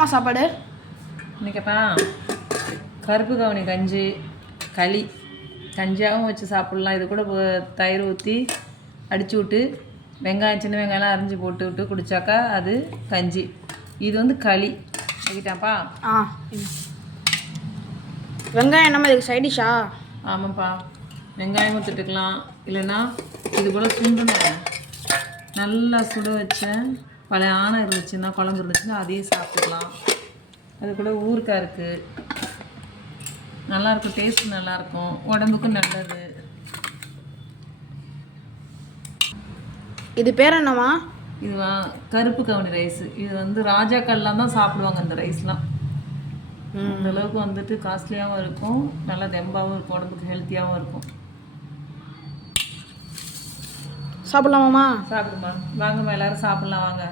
என்னம்மா சாப்பாடு இன்னைக்கப்பா கருப்பு கவுனி கஞ்சி களி கஞ்சியாகவும் வச்சு சாப்பிட்லாம். இது கூட தயிர் ஊற்றி அடிச்சு விட்டு வெங்காயம் சின்ன வெங்காயம்லாம் அரிஞ்சு போட்டு விட்டு குடித்தாக்கா அது கஞ்சி. இது வந்து களி வைக்கிட்டாப்பா. வெங்காயம் என்னம்மா இதுக்கு சைடிஷா? ஆமாப்பா, வெங்காயமும் திட்டுக்கலாம். இல்லைன்னா இது கூட சுண்டுனேன் நல்லா சுட வச்சேன் பழைய ஆணை இருந்துச்சுன்னா குழம்பு இருந்துச்சுன்னா அதையும் சாப்பிட்டுக்கலாம். அது கூட ஊறுக்காய் இருக்குது, நல்லாயிருக்கும், டேஸ்ட் நல்லாயிருக்கும், உடம்புக்கும் நல்லது. இது பேர் என்னம்மா? இதுவா கருப்பு கவுனி ரைஸு. இது வந்து ராஜாக்கள்லாம் தான் சாப்பிடுவாங்க இந்த ரைஸ்லாம். அந்தளவுக்கு வந்துட்டு காஸ்ட்லியாகவும் இருக்கும், நல்லா தெம்பாகவும் இருக்கும், உடம்புக்கு ஹெல்த்தியாகவும் இருக்கும். சாப்பிட்லாமாம்மா? சாப்பிடுமா, வாங்கம்மா எல்லோரும் சாப்பிட்லாம் வாங்க.